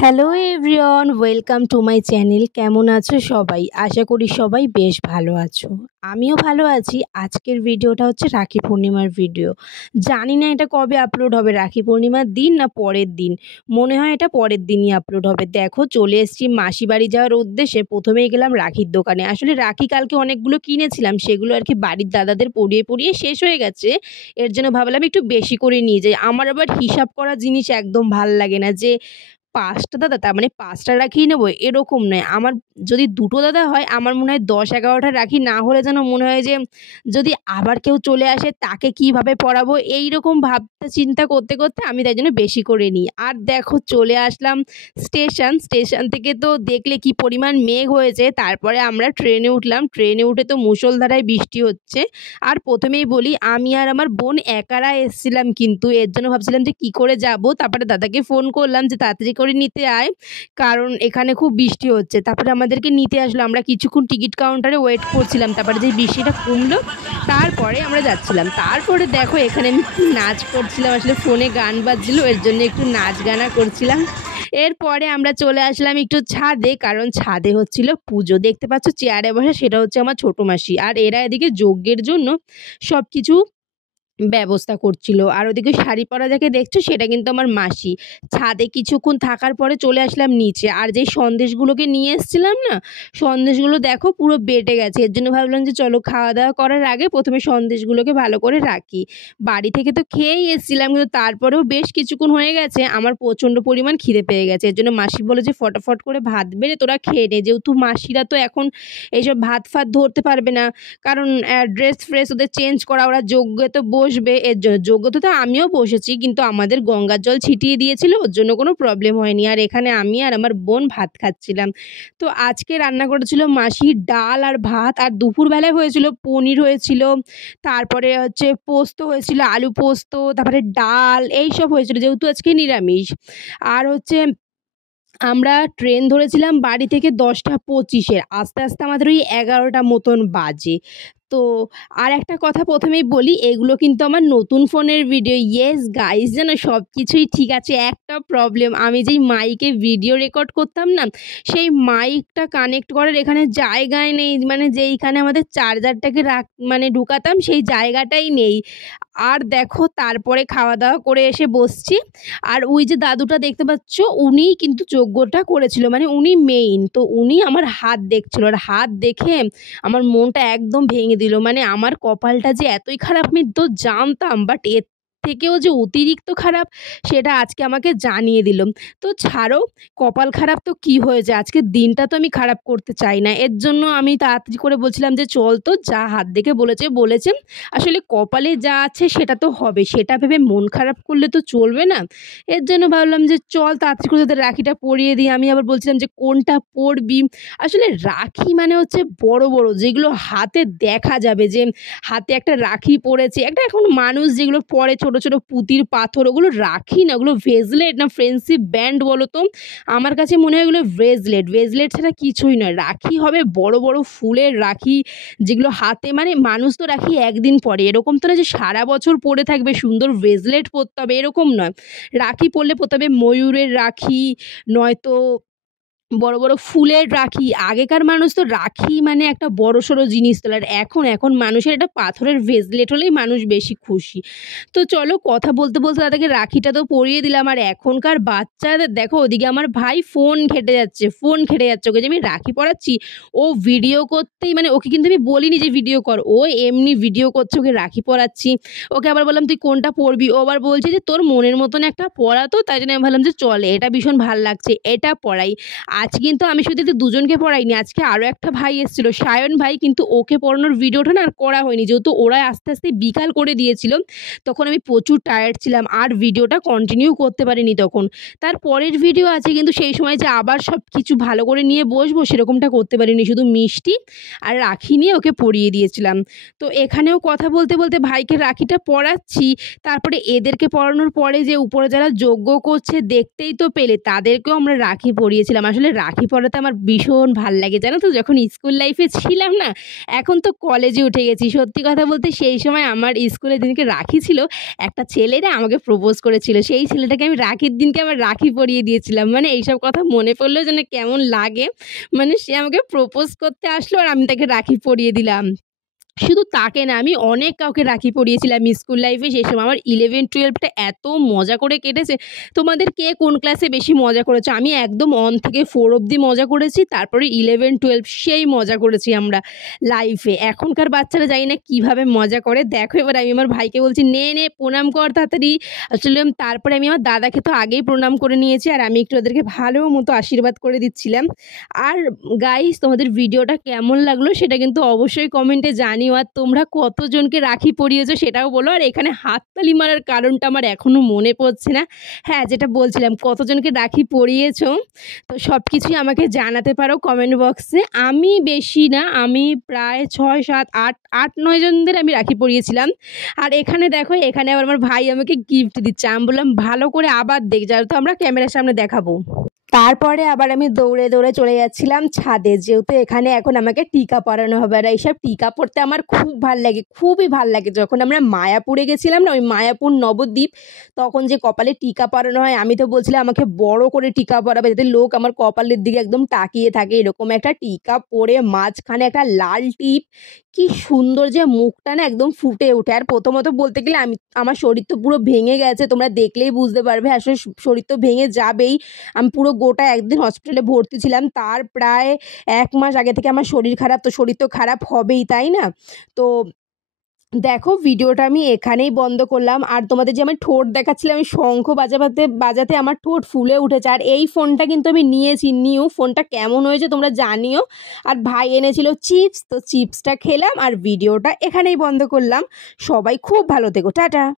Hello everyone, welcome to my channel. কেমন আছো সবাই? আশা করি সবাই বেশ ভালো আছো। আমিও ভালো আছি। আজকের ভিডিওটা হচ্ছে রাখি পূর্ণিমার ভিডিও। জানি না এটা কবে আপলোড হবে, রাখি পূর্ণিমার দিন না পরের দিন। মনে হয় এটা পরের দিনই আপলোড হবে। দেখো, চলে এসেছি মাসি বাড়ি যাওয়ার উদ্দেশ্যে। প্রথমেই গেলাম রাখির দোকানে। আসলে রাখি কালকে অনেকগুলো কিনেছিলাম, সেগুলো আর কি বাড়ির দাদাদের পরিয়ে পরিয়ে শেষ হয়ে গেছে। এর জন্য ভাবলাম একটু বেশি করে নিয়ে যাই। আমার আবার হিসাব করা জিনিস একদম ভাল লাগে না, যে ৫ টা দাদা তার মানে ৫ টা রাখিই নেবো এরকম নয়। আমার যদি ২ টো দাদা হয়, আমার মনে হয় ১০-১১ টা রাখি না হলে যেন মনে হয় যে যদি আবার কেউ চলে আসে তাকে কিভাবে পড়াবো, এইরকম ভাবতে চিন্তা করতে করতে আমি তাই জন্য বেশি করে নিই। আর দেখো, চলে আসলাম স্টেশন থেকে। তো দেখলে কি পরিমাণ মেঘ হয়েছে। তারপরে আমরা ট্রেনে উঠলাম। ট্রেনে উঠে তো মুষলধারায় বৃষ্টি হচ্ছে। আর প্রথমেই বলি, আমি আর আমার বোন একারা এসেছিলাম, কিন্তু এর জন্য ভাবছিলাম যে কি করে যাব। তারপরে দাদাকে ফোন করলাম যে তাড়াতাড়ি করে নিতে আয়, কারণ এখানে খুব বৃষ্টি হচ্ছে। তারপরে আমাদেরকে নিতে আসলো। আমরা কিছুক্ষণ টিকিট কাউন্টারে ওয়েট করছিলাম। তারপরে যে বৃষ্টিটা কমলো, তারপরে আমরা যাচ্ছিলাম। তারপরে দেখো, এখানে আমি নাচ করছিলাম। আসলে ফোনে গান বাজছিল, এর জন্য একটু নাচ গানা করছিলাম। এরপরে আমরা চলে আসলাম একটু ছাদে, কারণ ছাদে হচ্ছিল পুজো। দেখতে পাচ্ছ চেয়ারে বসে, সেটা হচ্ছে আমার ছোট মাসি। আর এরা এদিকে যজ্ঞের জন্য সব কিছু ব্যবস্থা করছিল। আর ওদিকে শাড়ি পরা যাকে দেখছো, সেটা কিন্তু আমার মাসি। ছাদে কিছুক্ষণ থাকার পরে চলে আসলাম নিচে। আর যেই সন্দেশগুলোকে নিয়ে এসেছিলাম না, সন্দেশগুলো দেখো পুরো বেটে গেছে। এর জন্য ভাবলাম যে চলো খাওয়া দাওয়া করার আগে প্রথমে সন্দেশগুলোকে ভালো করে রাখি। বাড়ি থেকে তো খেয়েই এসেছিলাম, কিন্তু তারপরেও বেশ কিছুক্ষণ হয়ে গেছে, আমার প্রচণ্ড পরিমাণ খিদে পেয়ে গেছে। এর জন্য মাসি বলে যে ফটাফট করে ভাত বেড়ে তোরা খেয়ে নে, যেহেতু মাসিরা তো এখন এইসব ভাত ফাত ধরতে পারবে না, কারণ ড্রেস ফ্রেস ওদের চেঞ্জ করা, ওরা যজ্ঞে তো বসবে। এর জন্য যজ্ঞতে তো আমিও বসেছি, কিন্তু আমাদের গঙ্গার জল ছিটিয়ে দিয়েছিল, ওর জন্য কোনো প্রবলেম হয়নি। আর এখানে আমি আর আমার বোন ভাত খাচ্ছিলাম। তো আজকে রান্না করেছিল মাসি ডাল আর ভাত। আর দুপুরবেলায় হয়েছিল পনির হয়েছিল, তারপরে হচ্ছে পোস্ত হয়েছিল, আলু পোস্ত, তারপরে ডাল, এইসব হয়েছিল, যেহেতু আজকে নিরামিষ। আর হচ্ছে আমরা ট্রেন ধরেছিলাম বাড়ি থেকে ১০টা ২৫-এ। আস্তে আস্তে আমাদের ওই ১১টা মতন বাজে। তো আর একটা কথা প্রথমেই বলি, এগুলো কিন্তু আমার নতুন ফোনের ভিডিও। ইয়েস গাইস, যেন সব কিছুই ঠিক আছে। একটা প্রবলেম, আমি যেই মাইকে ভিডিও রেকর্ড করতাম না, সেই মাইকটা কানেক্ট করার এখানে জায়গায় নেই। মানে যেইখানে আমাদের চার্জারটাকে ঢুকাতাম, সেই জায়গাটাই নেই। আর দেখো, তারপরে খাওয়া দাওয়া করে এসে বসছি। আর ওই যে দাদুটা দেখতে পাচ্ছ, উনিই কিন্তু যজ্ঞটা করেছিল, মানে উনি মেইন। তো উনি আমার হাত দেখছিল, আর হাত দেখে আমার মনটা একদম ভেঙে দিল। মানে আমার কপালটা যে এতই খারাপ আমি তো জানতাম, বাট এর থেকেও যে অতিরিক্ত খারাপ, সেটা আজকে আমাকে জানিয়ে দিল। তো ছাড়ো, কপাল খারাপ তো কি হয়েছে, আজকের দিনটা তো আমি খারাপ করতে চাই না। এর জন্য আমি তাড়াতাড়ি করে বলছিলাম যে চল, তো যা হাত দেখে বলেছে। আসলে কপালে যা আছে সেটা তো হবে, সেটা ভেবে মন খারাপ করলে তো চলবে না। এর জন্য ভাবলাম যে চল তাড়াতাড়ি করে তোদের রাখিটা পরিয়ে দিই। আমি আবার বলছিলাম যে কোনটা পরবি। আসলে রাখি মানে হচ্ছে বড় বড়, যেগুলো হাতে দেখা যাবে যে হাতে একটা রাখি পরেছে। একটা এখন মানুষ যেগুলো পরে ছোট ছোট পুঁতির পাথর, ওগুলো রাখি না, ওগুলো ভেজলেট না ফ্রেন্ডশিপ ব্যান্ড বলো তো। আমার কাছে মনে হয় এগুলো ভেজলেট ছাড়া কিছুই নয়। রাখি হবে বড় বড় ফুলের রাখি, যেগুলো হাতে, মানে মানুষ তো রাখি একদিন পরে, এরকম তো না যে সারা বছর পরে থাকবে। সুন্দর ভেজলেট পরতে হবে এরকম নয়। রাখি পরলে পরতে হবে ময়ূরের রাখি, নয়তো বড় বড় ফুলের রাখি। আগেকার মানুষ তো রাখি মানে একটা বড়সড় জিনিস তোলার। এখন মানুষের একটা পাথরের ভেজলেট হলেই মানুষ বেশি খুশি। তো চলো, কথা বলতে বলতে তাদেরকে রাখিটা তো পরিয়ে দিলাম। আর এখনকার বাচ্চাদের দেখো, ওদিকে আমার ভাই ফোন ঘেঁটে যাচ্ছে। ওকে যে আমি রাখি পরাচ্ছি, ও ভিডিও করতেই, মানে ওকে কিন্তু আমি বলিনি যে ভিডিও কর, ও এমনি ভিডিও করছে, ওকে রাখি পরাচ্ছি। ওকে আবার বললাম তুই কোনটা পরবি, ও আবার বলছে যে তোর মনের মতন একটা পরা। তো তাই জন্য আমি ভাবলাম যে চলে, এটা ভীষণ ভাল লাগছে, এটা পরাই। আজ কিন্তু আমি শুধু দুজনকে পড়াইনি, আজকে আরও একটা ভাই এসেছিলো, সায়ন ভাই, কিন্তু ওকে পড়ানোর ভিডিওটা না আর করা হয়নি, যেহেতু ওরা আস্তে আস্তে বিকাল করে দিয়েছিল। তখন আমি প্রচুর টায়ার্ড ছিলাম, আর ভিডিওটা কন্টিনিউ করতে পারিনি তখন। তার পরের ভিডিও আছে, কিন্তু সেই সময় যে আবার সব কিছু ভালো করে নিয়ে বসবো সেরকমটা করতে পারিনি। শুধু মিষ্টি আর রাখি নিয়ে ওকে পরিয়ে দিয়েছিলাম। তো এখানেও কথা বলতে বলতে ভাইকে রাখিটা পরাচ্ছি। তারপরে এদেরকে পরানোর পরে যে উপরে যারা যজ্ঞ করছে দেখতেই তো পেলে, তাদেরকেও আমরা রাখি পরিয়েছিলাম। আসলে আসলে রাখি পরাতে আমার ভীষণ ভাল লাগে, জানো তো। যখন স্কুল লাইফে ছিলাম না, এখন তো কলেজে উঠে গেছি, সত্যি কথা বলতে সেই সময় আমার স্কুলের দিনকে রাখি ছিল, একটা ছেলে না আমাকে প্রপোজ করেছিল, সেই ছেলেটাকে আমি রাখির দিনকে আমার রাখি পরিয়ে দিয়েছিলাম। মানে এইসব কথা মনে পড়লেও যেন কেমন লাগে, মানে সে আমাকে প্রপোজ করতে আসলো আর আমি তাকে রাখি পরিয়ে দিলাম। শুধু তাকে না, আমি অনেক কাউকে রাখি পরিয়েছিলাম স্কুল লাইফে। সেই সময় আমার 11-12টা এত মজা করে কেটেছে। তোমাদের কে কোন ক্লাসে বেশি মজা করেছো? আমি একদম 1 থেকে 4 অবধি মজা করেছি, তারপরে 11-12 সেই মজা করেছি আমরা লাইফে। এখনকার বাচ্চারা জানি না কীভাবে মজা করে। দেখো এবার আমি আমার ভাইকে বলছি, নে নে প্রণাম কর তাড়াতাড়ি। আসলে তারপরে আমি আমার দাদাকে তো আগেই প্রণাম করে নিয়েছি, আর আমি একটু ওদেরকে ভালো মতো আশীর্বাদ করে দিচ্ছিলাম। আর গাইস, তোমাদের ভিডিওটা কেমন লাগলো সেটা কিন্তু অবশ্যই কমেন্টে জানিও। আর তোমরা কতজনকে রাখি পরিয়েছো সেটাও বলো। আর এখানে হাততালি মারার কারণটা আমার এখনও মনে পড়ছে না। হ্যাঁ, যেটা বলছিলাম, কতজনকে রাখি পরিয়েছো তো সব কিছুই আমাকে জানাতে পারো কমেন্ট বক্সে। আমি বেশি না, আমি প্রায় 6-7-8-9 জনদের আমি রাখি পরিয়েছিলাম। আর এখানে দেখো, এখানে আবার আমার ভাই আমাকে গিফট দিচ্ছে। আমি বললাম ভালো করে আবার দেখ, যার তো আমরা ক্যামেরার সামনে দেখাবো। তারপরে আবার আমি দৌড়ে দৌড়ে চলে যাচ্ছিলাম ছাদে, যেহেতু এখানে এখন আমাকে টিকা পরানো হবে। আর এইসব টিকা পরতে আমার খুব ভাল লাগে, খুবই ভাল লাগে। যখন আমরা মায়াপুরে গেছিলাম না, ওই মায়াপুর নবদ্বীপ, তখন যে কপালে টিকা পরানো হয়, আমি তো বলছিলাম আমাকে বড় করে টিকা পরাবে, যাতে লোক আমার কপালের দিকে একদম তাকিয়ে থাকে। এরকম একটা টিকা পরে মাঝখানে একটা লাল টিপ, কি সুন্দর যে মুখটা না একদম ফুটে ওঠে। আর প্রথমত বলতে গেলে আমার শরীর তো পুরো ভেঙে গেছে, তোমরা দেখলেই বুঝতে পারবে। আসলে শরীর তো ভেঙে যাবেই। আমি পুরো গোটা একদিন হসপিটালে ভর্তি ছিলাম। তার প্রায় 1 মাস আগে থেকে আমার শরীর খারাপ, তো শরীর তো খারাপ হবেই, তাই না? তো দেখো, ভিডিওটা আমি এখানেই বন্ধ করলাম। আর তোমাদের যে আমি ঠোঁট দেখাচ্ছিলাম, আমি শঙ্খ বাজাতে বাজাতে আমার ঠোঁট ফুলে উঠেছে। আর এই ফোনটা কিন্তু আমি নিয়েছি নিউ। ফোনটা কেমন হয়েছে তোমরা জানিও। আর ভাই এনেছিল চিপস, তো চিপসটা খেলাম আর ভিডিওটা এখানেই বন্ধ করলাম। সবাই খুব ভালো থেকো, টাটা।